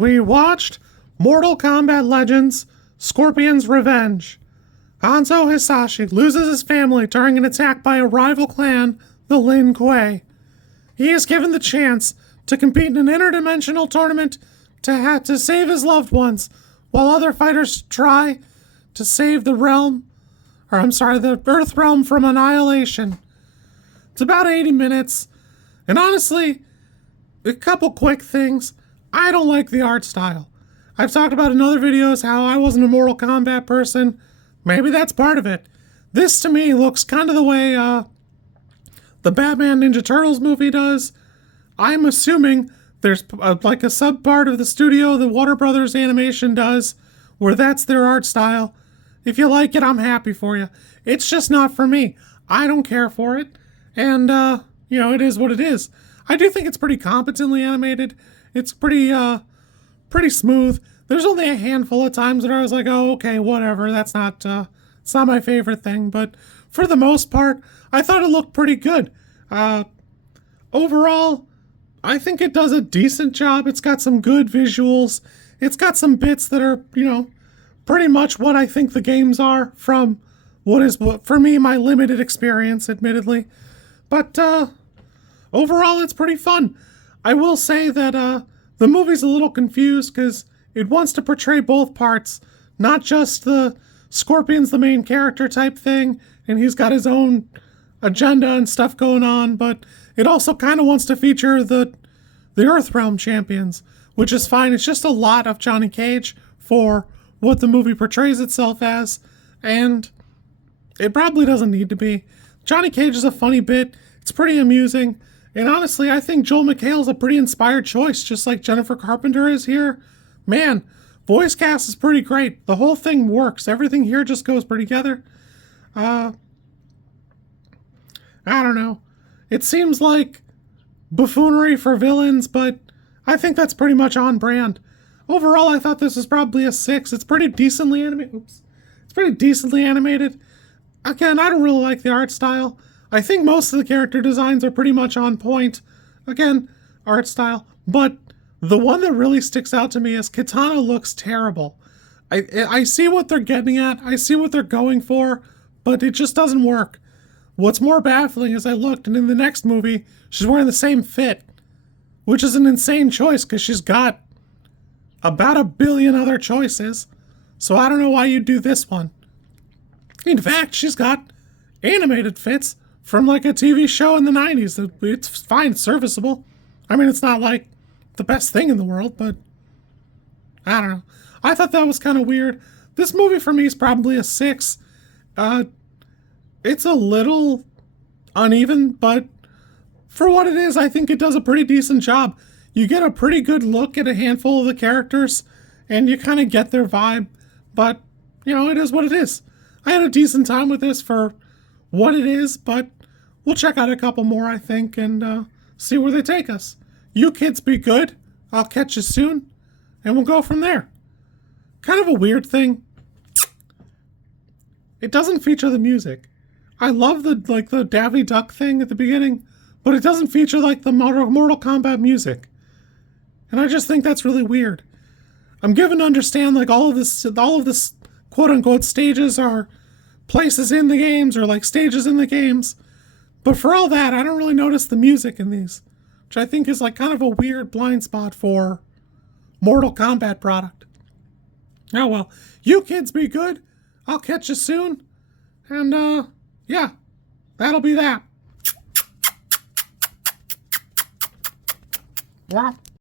We watched Mortal Kombat Legends, Scorpion's Revenge. Hanzo Hisashi loses his family during an attack by a rival clan, the Lin Kuei. He is given the chance to compete in an interdimensional tournament to save his loved ones, while other fighters try to save the Earth realm from annihilation. It's about 80 minutes, and honestly, a couple quick things. I don't like the art style. I've talked about in other videos how I wasn't a Mortal Kombat person. Maybe that's part of it. This, to me, looks kind of the way the Batman Ninja Turtles movie does. I'm assuming there's like a sub-part of the studio the Warner Brothers animation does, where that's their art style. If you like it, I'm happy for you. It's just not for me. I don't care for it. And, it is what it is. I do think it's pretty competently animated. It's pretty smooth. There's only a handful of times that I was like, oh, okay, whatever. That's not, it's not my favorite thing. But for the most part, I thought it looked pretty good. Overall, I think it does a decent job. It's got some good visuals. It's got some bits that are, pretty much what I think the games are from for me, my limited experience, admittedly. But, overall, it's pretty fun. I will say that, the movie's a little confused because it wants to portray both parts, not just the Scorpion's the main character type thing, and he's got his own agenda and stuff going on, but it also kind of wants to feature the Earthrealm champions, which is fine. It's just a lot of Johnny Cage for what the movie portrays itself as, and it probably doesn't need to be. Johnny Cage is a funny bit. It's pretty amusing. And honestly, I think Joel McHale's a pretty inspired choice, just like Jennifer Carpenter is here. Man, voice cast is pretty great. The whole thing works. Everything here just goes pretty together. I don't know. It seems like buffoonery for villains, but I think that's pretty much on brand. Overall, I thought this was probably a 6. It's pretty decently animated. Oops. It's pretty decently animated. Again, I don't really like the art style. I think most of the character designs are pretty much on point. Again, art style. But the one that really sticks out to me is Kitana looks terrible. I see what they're getting at. I see what they're going for. But it just doesn't work. What's more baffling is I looked, and in the next movie, she's wearing the same fit. Which is an insane choice, because she's got about 1 billion other choices. So I don't know why you'd do this one. In fact, she's got animated fits from like a TV show in the 90s. It's fine, serviceable. I mean, it's not like the best thing in the world, but I don't know. I thought that was kind of weird. This movie for me is probably a 6. It's a little uneven, but for what it is, I think it does a pretty decent job. You get a pretty good look at a handful of the characters, and you kind of get their vibe, but, it is what it is. I had a decent time with this for what it is, but we'll check out a couple more, I think, and see where they take us. You kids be good. I'll catch you soon, and we'll go from there. Kind of a weird thing. It doesn't feature the music. I love the Daffy Duck thing at the beginning, but it doesn't feature like the Mortal Kombat music. And I just think that's really weird. I'm given to understand like all of this quote-unquote stages are places in the games or like stages in the games. But for all that, I don't really notice the music in these, which I think is like kind of a weird blind spot for Mortal Kombat product. Oh well, you kids be good. I'll catch you soon. And yeah, that'll be that.